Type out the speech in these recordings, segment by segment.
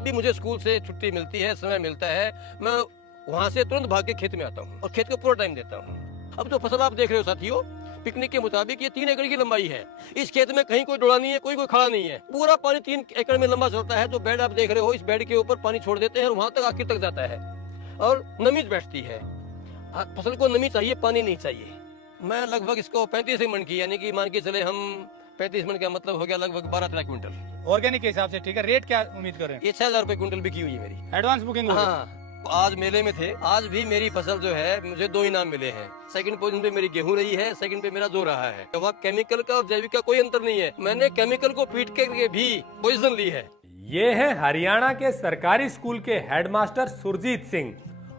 भी मुझे स्कूल से छुट्टी मिलती है, समय मिलता है, मैं वहाँ से तुरंत भाग के खेत में आता हूँ और खेत को पूरा टाइम देता हूँ। अब जो फसल आप देख रहे हो साथियों, पिकनिक के मुताबिक ये 3 एकड़ की लंबाई है। इस खेत में कहीं कोई डोला नहीं है, कोई खड़ा नहीं है। पूरा पानी 3 एकड़ में लंबा चलता है। जो बेड आप देख रहे हो, इस बेड के ऊपर पानी छोड़ देते हैं और वहां तक आखिर तक जाता है और नमी बैठती है। फसल को नमी चाहिए, पानी नहीं चाहिए। मैं लगभग इसको 35 मन की, यानी कि मान के चले हम 35 मन का मतलब हो गया लगभग 12-13 क्विंटल ऑर्गेनिक के हिसाब से। ठीक है, रेट क्या उम्मीद कर रहे हैं? ये 6,000 रुपए क्विंटल बिकी हुई है मेरी। Advance booking? हाँ, आज मेले में थे। आज भी मेरी फसल जो है, मुझे 2 इनाम मिले हैं। सेकंड पोजीशन पे मेरी गेहूं रही है, सेकंड पे मेरा जो रहा है। तो वहाँ केमिकल का और जैविक का कोई अंतर नहीं है। मैंने केमिकल को पीट के भी पोजीशन ली है। ये है हरियाणा के सरकारी स्कूल के हेडमास्टर सुरजीत सिंह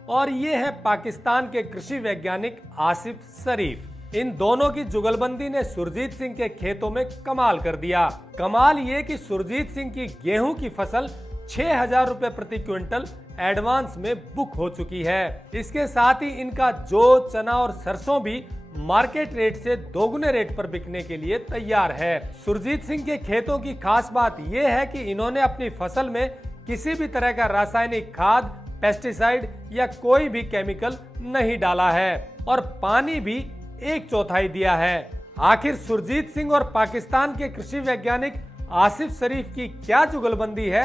और ये है पाकिस्तान के कृषि वैज्ञानिक आसिफ शरीफ। इन दोनों की जुगलबंदी ने सुरजीत सिंह के खेतों में कमाल कर दिया। कमाल ये कि सुरजीत सिंह की गेहूं की फसल 6,000 रुपए प्रति क्विंटल एडवांस में बुक हो चुकी है। इसके साथ ही इनका जौ, चना और सरसों भी मार्केट रेट से दोगुने रेट पर बिकने के लिए तैयार है। सुरजीत सिंह के खेतों की खास बात यह है कि इन्होंने अपनी फसल में किसी भी तरह का रासायनिक खाद, पेस्टिसाइड या कोई भी केमिकल नहीं डाला है और पानी भी 1/4 दिया है। आखिर सुरजीत सिंह और पाकिस्तान के कृषि वैज्ञानिक आसिफ शरीफ की क्या जुगलबंदी है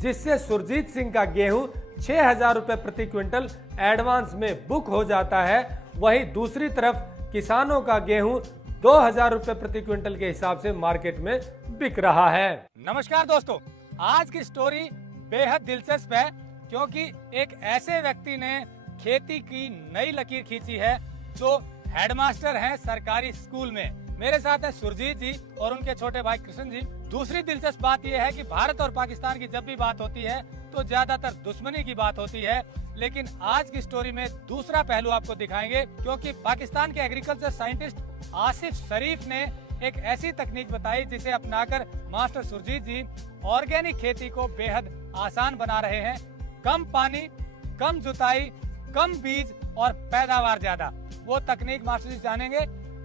जिससे सुरजीत सिंह का गेहूं 6,000 रुपए प्रति क्विंटल एडवांस में बुक हो जाता है, वहीं दूसरी तरफ किसानों का गेहूं 2,000 रुपए प्रति क्विंटल के हिसाब से मार्केट में बिक रहा है। नमस्कार दोस्तों, आज की स्टोरी बेहद दिलचस्प है क्योंकि एक ऐसे व्यक्ति ने खेती की नई लकीर खींची है जो हेडमास्टर हैं सरकारी स्कूल में। मेरे साथ है सुरजीत जी और उनके छोटे भाई कृष्ण जी। दूसरी दिलचस्प बात यह है कि भारत और पाकिस्तान की जब भी बात होती है तो ज्यादातर दुश्मनी की बात होती है, लेकिन आज की स्टोरी में दूसरा पहलू आपको दिखाएंगे क्योंकि पाकिस्तान के एग्रीकल्चर साइंटिस्ट आसिफ शरीफ ने एक ऐसी तकनीक बताई जिसे अपनाकर मास्टर सुरजीत जी ऑर्गेनिक खेती को बेहद आसान बना रहे हैं। कम पानी, कम जुताई, कम बीज और पैदावार ज्यादा। वो तकनीक मास्टर जी जानेंगे।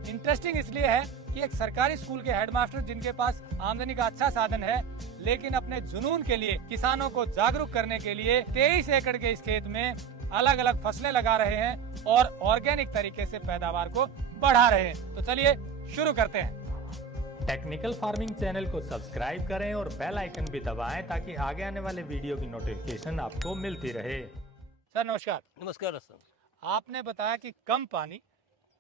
इंटरेस्टिंग इसलिए है कि एक सरकारी स्कूल के हेडमास्टर जिनके पास आमदनी का अच्छा साधन है, लेकिन अपने जुनून के लिए किसानों को जागरूक करने के लिए 23 एकड़ के इस खेत में अलग अलग फसलें लगा रहे हैं और ऑर्गेनिक तरीके से पैदावार को बढ़ा रहे हैं। तो चलिए शुरू करते हैं। टेक्निकल फार्मिंग चैनल को सब्सक्राइब करें और बेल आइकन भी दबाएं ताकि आगे आने वाले वीडियो की नोटिफिकेशन आपको मिलती रहे। सर नमस्कार। नमस्कार रसन। आपने बताया कि कम पानी,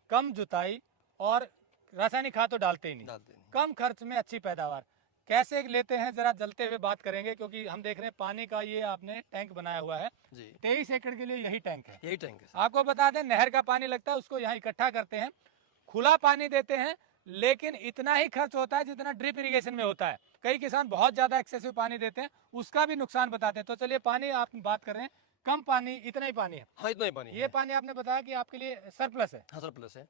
कम जुताई और रासायनिक खाद तो डालते ही नहीं, कम खर्च में अच्छी पैदावार कैसे लेते हैं, जरा जलते हुए बात करेंगे क्योंकि हम देख रहे हैं पानी का ये आपने टैंक बनाया हुआ है जी। 23 एकड़ के लिए यही टैंक है? यही टैंक है। आपको बता दें, नहर का पानी लगता है उसको यहाँ इकट्ठा करते हैं, खुला पानी देते हैं, लेकिन इतना ही खर्च होता है जितना ड्रिप इरिगेशन में होता है। कई किसान बहुत ज्यादा एक्सेसिव पानी देते हैं, उसका भी नुकसान बताते हैं। तो चलिए पानी आप बात कर रहे हैं, कम पानी, इतना ही पानी है। हाँ, इतना ही पानी। ये पानी आपने बताया कि आपके लिए सरप्लस है। हाँ, सरप्लस है।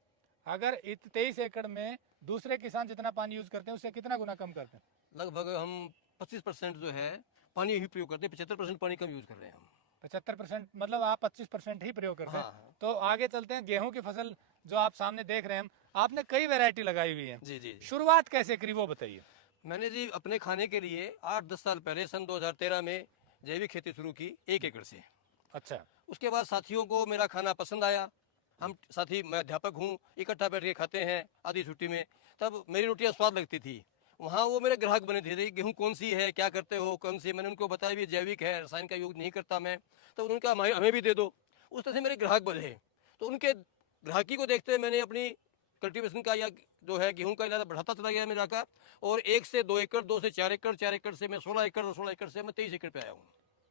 अगर 23 एकड़ में दूसरे किसान जितना पानी यूज करते हैं उससे कितना गुना कम करते हैं? लगभग हम 25% जो है पानी ही प्रयोग करते हैं, 75% पानी कम यूज कर रहे हैं हम। 75% मतलब आप 25% ही प्रयोग करते हैं। हाँ। तो आगे चलते हैं। गेहूं की फसल जो आप सामने देख रहे हैं, आपने कई वैरायटी लगाई हुई है। जी जी। शुरुआत कैसे करी वो बताइए। मैंने जी अपने खाने के लिए 8-10 साल पहले सन 2013 में जैविक खेती शुरू की 1 एकड़ से। अच्छा। उसके बाद साथियों को मेरा खाना पसंद आया। हम साथी, मैं अध्यापक हूँ, इकट्ठा बैठ के खाते हैं आधी छुट्टी में। तब मेरी रोटियाँ स्वाद लगती थी। वहाँ वो मेरे ग्राहक बने थे, गेहूँ कौन सी है, क्या करते हो, कौन सी। मैंने उनको बताया भी जैविक है, रसायन का यूज नहीं करता मैं। तो उनका हमें भी दे दो। उस तरह से मेरे ग्राहक बढ़े। तो उनके ग्राहकी को देखते मैंने अपनी कल्टीवेशन का या जो है गेहूं का इलाका बढ़ाता चला गया मेरा का। और 1 से 2 एकड़, 2 से 4 एकड़, 4 एकड़ से मैं 16 एकड़ और 16 एकड़ से मैं 23 एकड़ पे आया हूँ।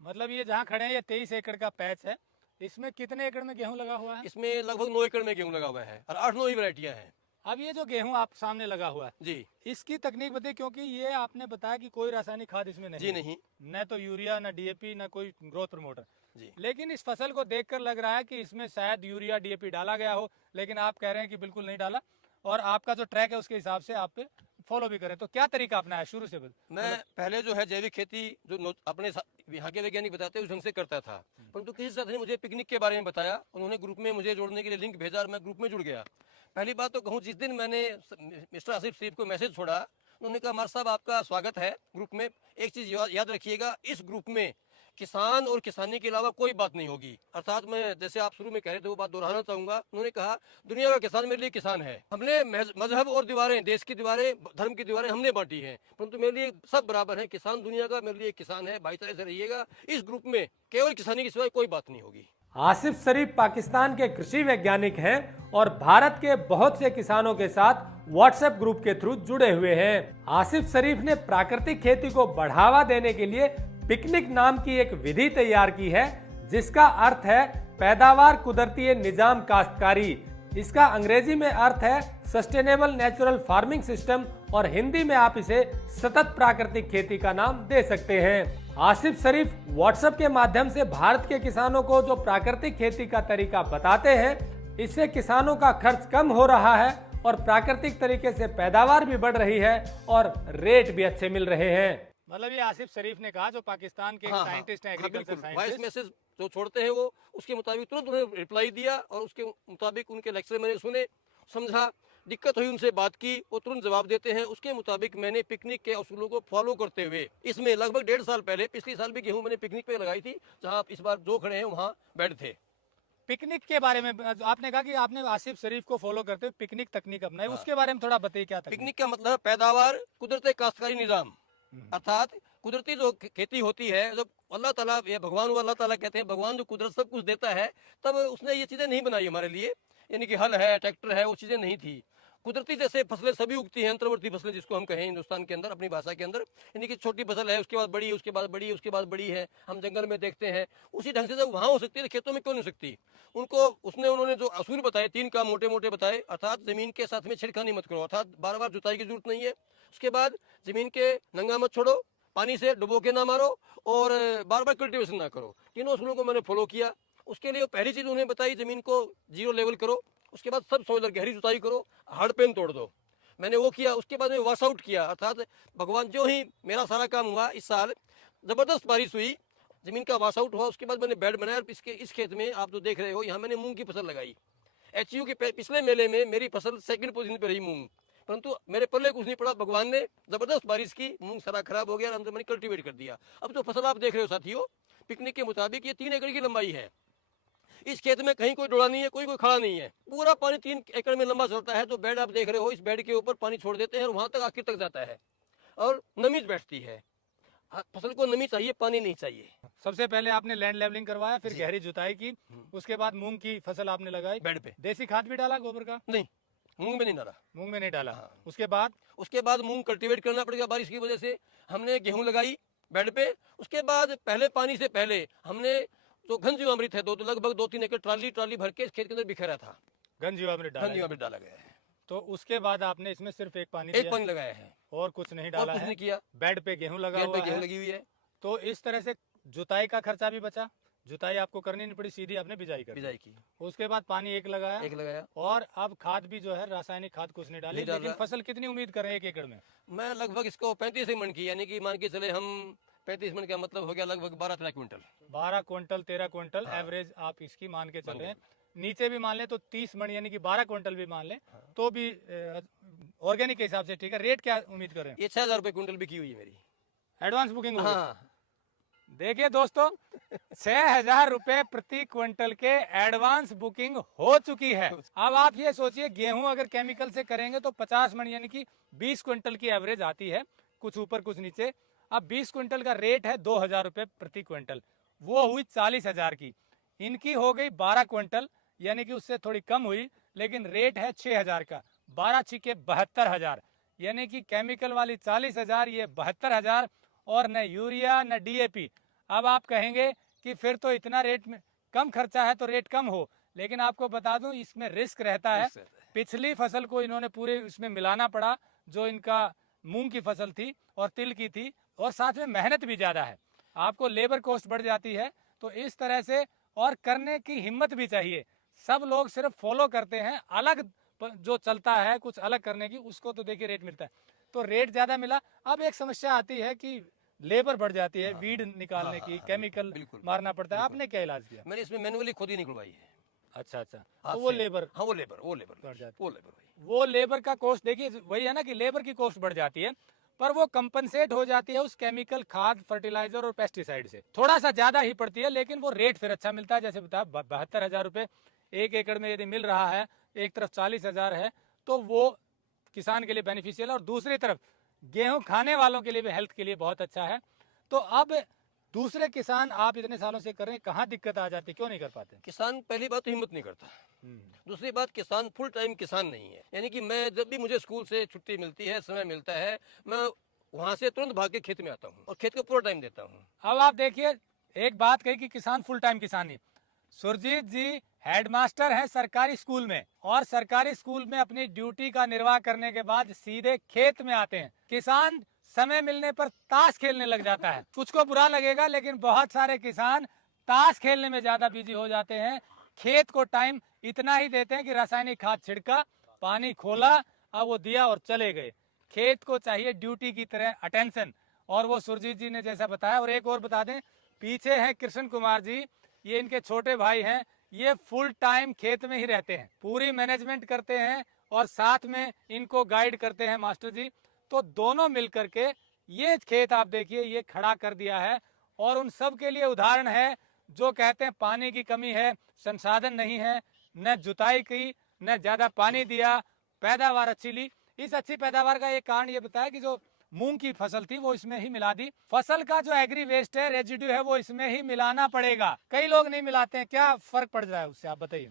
मतलब ये जहाँ खड़े हैं ये 23 एकड़ का पैच है। इसमें कितने एकड़ में गेहूं लगा हुआ है? इसमें लगभग 9 एकड़ में गेहूं लगा हुआ है और 8-9 ही वैरायटियां हैं। अब ये जो गेहूं आप सामने लगा हुआ है जी, इसकी तकनीक बताइए, क्योंकि ये आपने बताया कि कोई रासायनिक खाद इसमें नहीं जी है। नहीं। न तो यूरिया, न डीएपी, न कोई ग्रोथ प्रमोटर जी। लेकिन इस फसल को देखकर लग रहा है कि इसमें शायद यूरिया, डीएपी डाला गया हो, लेकिन आप कह रहे हैं कि बिल्कुल नहीं डाला और आपका जो ट्रैक है उसके हिसाब से आप पे फॉलो भी करें। तो क्या तरीका अपनाया शुरू से? मैं पहले जो है जैविक खेती जो अपने यहाँ के वैज्ञानिक बताते हैं उस ढंग से करता था, परंतु किसी साथी ने मुझे पिकनिक के बारे में बताया। उन्होंने ग्रुप में मुझे जोड़ने के लिए लिंक भेजा और मैं ग्रुप में जुड़ गया। पहली बात तो कहूँ, जिस दिन मैंने मिस्टर आसिफ शरीफ को मैसेज छोड़ा, उन्होंने कहा मार साहब आपका स्वागत है ग्रुप में। एक चीज याद रखिएगा, इस ग्रुप में किसान और किसानी के अलावा कोई बात नहीं होगी। अर्थात मैं जैसे आप शुरू में कह रहे थे वो बात दोहराना चाहूंगा। उन्होंने कहा दुनिया का किसान मेरे लिए किसान है। हमने मजहब और दीवारें, देश की दीवारें, धर्म की दीवारें हमने बांटी हैं, परंतु मेरे लिए सब बराबर है। किसान दुनिया का मेरे लिए किसान है। भाईचारे से रहिएगा। इस ग्रुप में केवल किसानी के सिवाय कोई बात नहीं होगी। आसिफ शरीफ पाकिस्तान के कृषि वैज्ञानिक हैं और भारत के बहुत से किसानों के साथ व्हाट्सएप ग्रुप के थ्रू जुड़े हुए हैं। आसिफ शरीफ ने प्राकृतिक खेती को बढ़ावा देने के लिए पिकनिक नाम की एक विधि तैयार की है, जिसका अर्थ है पैदावार कुदरती निजाम काश्तकारी। इसका अंग्रेजी में अर्थ है सस्टेनेबल नेचुरल फार्मिंग सिस्टम और हिंदी में आप इसे सतत प्राकृतिक खेती का नाम दे सकते हैं। आसिफ शरीफ व्हाट्सएप के माध्यम से भारत के किसानों को जो प्राकृतिक खेती का तरीका बताते हैं, इससे किसानों का खर्च कम हो रहा है और प्राकृतिक तरीके से पैदावार भी बढ़ रही है और रेट भी अच्छे मिल रहे हैं। मतलब ये आसिफ शरीफ ने कहा, जो पाकिस्तान के साइंटिस्ट हैं, एग्रीकल्चर वॉइस साइंटिस्ट, मैसेज जो छोड़ते हैं वो उसके मुताबिक तुरंत उन्हें रिप्लाई दिया और उसके मुताबिक उनके लेक्चर मैंने सुने, समझा, दिक्कत हुई, उनसे बात की, वो तुरंत जवाब देते हैं। उसके मुताबिक मैंने पिकनिक के असूलों को फॉलो करते हुए इसमें लगभग 1.5 साल पहले, पिछले साल भी गेहूं मैंने पिकनिक पे लगाई थी, जहां आप इस बार जो खड़े हैं वहां बेड थे। पिकनिक के बारे में आपने कहा कि आपने आसिफ शरीफ को फॉलो करते हुए पिकनिक तकनीक अपनाई, उसके बारे में थोड़ा बताइए क्या तकनीक? पिकनिक का मतलब पैदावार कुदरती काश्तकारी निजाम, अर्थात कुदरती जो खेती होती है, जब अल्लाह ताला, ये भगवान को अल्लाह ताला कहते हैं, भगवान जो कुदरत सब कुछ देता है, तब उसने ये चीजें नहीं बनाई हमारे लिए, यानी कि हल है, ट्रैक्टर है, वो चीजें नहीं थी। कुदरती जैसे फसलें सभी उगती हैं, अंतर्वर्ती फसलें जिसको हम कहें हिंदुस्तान के अंदर अपनी भाषा के अंदर, यानी कि छोटी फसल है, उसके बाद बड़ी, उसके बाद बड़ी, उसके बाद बड़ी है, हम जंगल में देखते हैं। उसी ढंग से जब वहाँ हो सकती है तो खेतों में क्यों नहीं हो सकती? उन्होंने जो असूल बताए, 3 काम मोटे मोटे बताए, अर्थात जमीन के साथ में छिड़खानी मत करो, अर्थात बार बार जुताई की जरूरत नहीं है। उसके बाद जमीन के नंगा मत छोड़ो, पानी से डुबो के ना मारो और बार बार कल्टीवेशन ना करो। तीनों असूलों को मैंने फॉलो किया। उसके लिए पहली चीज उन्हें बताई, जमीन को 0 लेवल करो, उसके बाद सब सोलर गहरी जुताई करो, हार्ड पेन तोड़ दो। मैंने वो किया। उसके बाद में वॉश आउट किया, अर्थात भगवान जो ही मेरा सारा काम हुआ, इस साल जबरदस्त बारिश हुई, जमीन का वॉश आउट हुआ। उसके बाद मैंने बेड बनाया। इस खेत में आप जो देख रहे हो, यहाँ मैंने मूंग की फसल लगाई। HU के पिछले मेले में मेरी फसल 2nd पोजीशन पे रही मूंग, परंतु मेरे पल्ले कुछ नहीं पड़ा। भगवान ने जबरदस्त बारिश की, मूंग सारा खराब हो गया और मैंने कल्टीवेट कर दिया। अब जो फसल आप देख रहे हो साथियों, पिकनिक के मुताबिक ये 3 एकड़ की लंबाई है। इस खेत में कहीं कोई डोड़ा नहीं है, कोई खड़ा नहीं है, पूरा पानी 3 एकड़ में लंबा चलता है। जो बेड आप देख रहे हो, इस बेड के ऊपर पानी छोड़ देते हैं और वहां तक आखिर तक जाता है और नमी बैठती है। फसल को नमी चाहिए, पानी नहीं चाहिए। सबसे पहले आपने लैंड लेवलिंग करवाया, फिर गहरी जुताई की, उसके बाद मूंग की फसल आपने लगाई बेड पे। देसी खाद भी डाला गोबर का? नहीं, मूंग में नहीं डाला। मूंग में नहीं डाला। हाँ। उसके बाद मूंग कल्टीवेट करना पड़ेगा बारिश की वजह से। हमने गेहूं लगाई बेड पे। उसके बाद पहले पानी से पहले हमने जो घन जीवामृत है, लगभग 2-3 एकड़ ट्राली भर के खेत के अंदर बिखेरा था, घन जीवामृत डाला गया है। तो उसके बाद आपने इसमें सिर्फ एक पानी लगाया है और कुछ नहीं डाला, कुछ नहीं किया। बेड पे गेहूं लगा हुआ है। गेहूं लगी हुई है। तो इस तरह से जुताई का खर्चा भी बचा, जुताई आपको करनी नहीं पड़ी, सीधी आपने बिजाई की। उसके बाद पानी एक लगाया और अब खाद भी जो है रासायनिक खाद कुछ नहीं डाली। लेकिन फसल कितनी उम्मीद कर रहे हैं 1 एकड़ में? मैं लगभग इसको 35 मन की, यानी कि मान के चले हम 35 मन का मतलब हो गया लगभग 12-13 क्विंटल। 12 क्विंटल 13 क्विंटल एवरेज आप इसकी मान के चल रहे हैं। नीचे भी मान ले तो 30 मन यानी कि 12 क्विंटल भी मान ले तो भी ऑर्गेनिक के हिसाब से ठीक है। रेट क्या उम्मीद कर रहे हैं? ये 6,000 रुपए क्विंटल बिकी हुई है मेरी, एडवांस बुकिंग। हाँ। देखिए दोस्तों, 6,000 रुपए प्रति क्विंटल के एडवांस बुकिंग हो चुकी है। अब आप ये सोचिए, गेहूं अगर केमिकल से करेंगे तो 50 मन यानी कि 20 क्विंटल की एवरेज आती है, कुछ ऊपर कुछ नीचे। अब 20 क्विंटल का रेट है 2,000 रुपए प्रति क्विंटल, वो हुई 40,000 की। इनकी हो गई 12 क्विंटल यानी कि उससे थोड़ी कम हुई, लेकिन रेट है 6,000 का। 12 छिके 72,000 यानी कि केमिकल वाली 40,000, ये 72,000 और न यूरिया न DAP। अब आप कहेंगे कि फिर तो इतना रेट में कम खर्चा है तो रेट कम हो, लेकिन आपको बता दूं इसमें रिस्क रहता है। पिछली फसल को इन्होंने पूरे इसमें मिलाना पड़ा, जो इनका मूंग की फसल थी और तिल की थी, और साथ में मेहनत भी ज्यादा है, आपको लेबर कॉस्ट बढ़ जाती है। तो इस तरह से और करने की हिम्मत भी चाहिए। सब लोग सिर्फ फॉलो करते हैं, अलग जो चलता है कुछ अलग करने की, उसको तो देखिए रेट मिलता है, तो रेट ज्यादा मिला। अब एक समस्या आती है कि लेबर बढ़ जाती है, वीड निकालने की, केमिकल मारना पड़ता है। आपने क्या इलाज किया? मैंने इसमें मैनुअली खुद ही निकलवाई है। अच्छा, तो वो लेबर, हाँ वो लेबर बढ़ जाती है। वो लेबर का कॉस्ट देखिए वही है ना कि लेबर की कॉस्ट बढ़ जाती है, पर वो कंपनसेट हो जाती है उस केमिकल, खाद, फर्टिलाइजर और पेस्टिसाइड से। थोड़ा सा ज्यादा ही पड़ती है, लेकिन वो रेट फिर अच्छा मिलता है। जैसे बताया 72,000 रुपये 1 एकड़ में यदि मिल रहा है, एक तरफ 40,000 है, तो वो किसान के लिए बेनिफिशियल है, और दूसरी तरफ गेहूं खाने वालों के लिए भी हेल्थ के लिए बहुत अच्छा है। तो अब दूसरे किसान आप इतने सालों से कर रहे हैं, कहाँ दिक्कत आ जाती है, क्यों नहीं कर पाते? किसान पहली बात तो हिम्मत नहीं करता, दूसरी बात किसान फुल टाइम किसान नहीं है। यानी कि मैं जब भी मुझे स्कूल से छुट्टी मिलती है, समय मिलता है, मैं वहाँ से तुरंत भाग के खेत में आता हूँ और खेत को पूरा टाइम देता हूँ। अब आप देखिए, एक बात कही कि किसान फुल टाइम किसान ही। सुरजीत जी हेडमास्टर हैं सरकारी स्कूल में, और सरकारी स्कूल में अपनी ड्यूटी का निर्वाह करने के बाद सीधे खेत में आते हैं। किसान समय मिलने पर ताश खेलने लग जाता है। कुछ को बुरा लगेगा, लेकिन बहुत सारे किसान ताश खेलने में ज्यादा बिजी हो जाते हैं। खेत को टाइम इतना ही देते हैं कि रासायनिक खाद छिड़का, पानी खोला, अब वो दिया और चले गए। खेत को चाहिए ड्यूटी की तरह अटेंशन, और वो सुरजीत जी ने जैसा बताया। और एक और बता दें, पीछे हैं कृष्ण कुमार जी, ये इनके छोटे भाई हैं। ये फुल टाइम खेत में ही रहते हैं, पूरी मैनेजमेंट करते हैं और साथ में इनको गाइड करते हैं मास्टर जी। तो दोनों मिलकर के ये खेत आप देखिए ये खड़ा कर दिया है, और उन सब के लिए उदाहरण है जो कहते हैं पानी की कमी है, संसाधन नहीं है, न जुताई की, न ज्यादा पानी दिया, पैदावार अच्छी ली। इस अच्छी पैदावार का एक कारण ये बताया कि जो मूंग की फसल थी वो इसमें ही मिला दी। फसल का जो एग्री वेस्ट है, रेजिड्यू है, वो इसमें ही मिलाना पड़ेगा। कई लोग नहीं मिलाते हैं, क्या फर्क पड़ रहा है उससे, आप बताइए।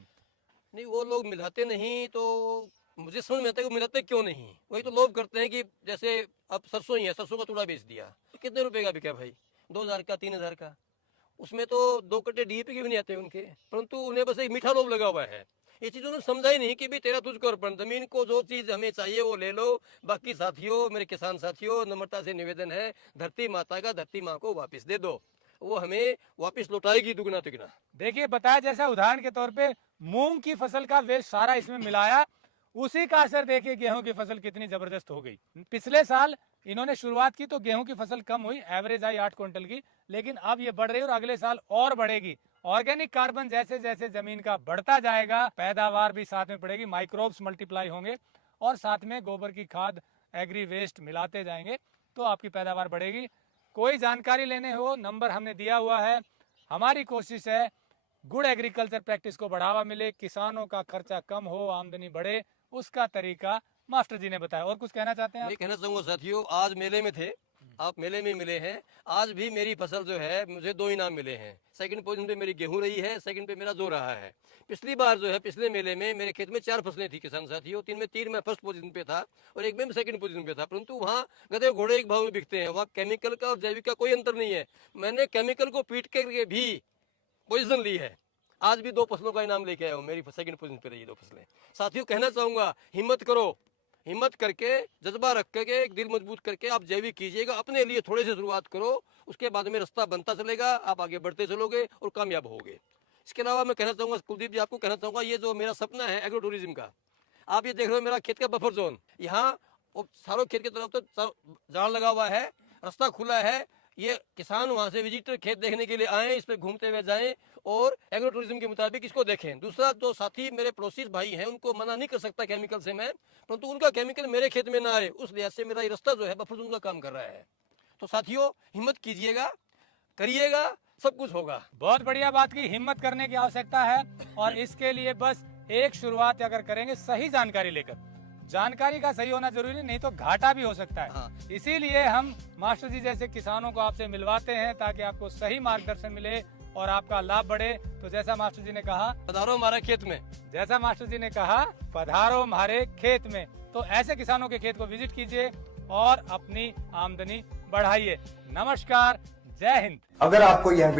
नहीं, वो लोग मिलाते नहीं, तो मुझे समझ में आता है कि मिलाते क्यों नहीं। वही तो लोग करते हैं कि जैसे अब सरसों ही है, सरसों का टुकड़ा बेच दिया, तो कितने रुपए का बिका भाई? 2,000 का, 3,000 का। उसमें तो 2 कट्टे डीएपी के भी नहीं आते उनके, परंतु उन्हें बस एक मीठा लोभ लगा हुआ है। ये चीज उन्होंने समझा ही नहीं कि भी तेरा तुझको अर्पण, जमीन को जो चीज हमें चाहिए वो ले लो। बाकी साथियों, मेरे किसान साथियों, नम्रता से निवेदन है, धरती माता का धरती माँ को वापस दे दो, वो हमें वापस लौटाएगी दुगना तिगुना। देखिए, बताया जैसा उदाहरण के तौर पे मूंग की फसल का वेस्ट सारा इसमें मिलाया, उसी का असर देखिए गेहूं की फसल कितनी जबरदस्त हो गई। पिछले साल इन्होंने शुरुआत की तो गेहूं की फसल कम हुई, एवरेज आई 8 क्विंटल की, लेकिन अब ये बढ़ रही है और अगले साल और बढ़ेगी। ऑर्गेनिक कार्बन जैसे जैसे जमीन का बढ़ता जाएगा, पैदावार भी साथ में बढ़ेगी, माइक्रोब्स मल्टीप्लाई होंगे, और साथ में गोबर की खाद, एग्री वेस्ट मिलाते जाएंगे तो आपकी पैदावार बढ़ेगी। कोई जानकारी लेने हो, नंबर हमने दिया हुआ है। हमारी कोशिश है गुड एग्रीकल्चर प्रैक्टिस को बढ़ावा मिले, किसानों का खर्चा कम हो, आमदनी बढ़े, उसका तरीका मास्टर जी ने बताया। और कुछ कहना चाहते हैं आप? मैं कहना चाहूंगा साथियों, आज मेले में थे, आप मेले में मिले हैं। आज भी मेरी फसल जो है, मुझे 2 इनाम मिले हैं। सेकंड पोजीशन पे मेरी गेहूं रही है, सेकंड पे मेरा जो रहा है। पिछली बार जो है, पिछले मेले में मेरे खेत में 4 फसलें थी किसान साथियों, 3 में 3 मैं फर्स्ट पोजीशन पे था और एक में मैं सेकंड पोजीशन पे था। परंतु वहाँ गधे घोड़े एक भाव में बिकते हैं, वहाँ केमिकल का और जैविक का कोई अंतर नहीं है। मैंने केमिकल को पीट करके भी पोजीशन ली है। आज भी 2 फसलों का इनाम लेके आया हूँ, मेरी सेकंड पोजीशन पे रही 2 फसलें। साथियों, कहना चाहूंगा, हिम्मत करो, हिम्मत करके, जज्बा रख करके, एक दिल मजबूत करके आप जैविक कीजिएगा। अपने लिए थोड़े से शुरुआत करो, उसके बाद में रास्ता बनता चलेगा, आप आगे बढ़ते चलोगे और कामयाब होगे। इसके अलावा मैं कहना चाहूंगा, कुलदीप जी, आपको कहना चाहूंगा, ये जो मेरा सपना है एग्रो टूरिज्म का, आप ये देख रहे हो मेरा खेत का बफर जोन, यहाँ सारों खेत की तरफ तो जाड़ लगा हुआ है, रास्ता खुला है। ये किसान वहाँ से विजिटर खेत देखने के लिए आए, इस पे घूमते हुए जाएं और एग्रो टूरिज्म के मुताबिक इसको देखें। दूसरा, जो साथी मेरे पड़ोसी भाई हैं, उनको मना नहीं कर सकता केमिकल से मैं, परंतु उनका केमिकल मेरे खेत में ना आए, उस लिहाज से मेरा ये रास्ता जो है बफर जोन का काम कर रहा है। तो साथियों, हिम्मत कीजिएगा, करिएगा, सब कुछ होगा। बहुत बढ़िया बात की, हिम्मत करने की आवश्यकता है, और इसके लिए बस एक शुरुआत अगर करेंगे सही जानकारी लेकर। जानकारी का सही होना जरूरी नहीं तो घाटा भी हो सकता है। हाँ। इसीलिए हम मास्टर जी जैसे किसानों को आपसे मिलवाते हैं, ताकि आपको सही मार्गदर्शन मिले और आपका लाभ बढ़े। तो जैसा मास्टर जी ने कहा, पधारो हमारे खेत में, जैसा मास्टर जी ने कहा, पधारो हमारे खेत में। तो ऐसे किसानों के खेत को विजिट कीजिए और अपनी आमदनी बढ़ाइए। नमस्कार, जय हिंद। अगर आपको यह वीडियो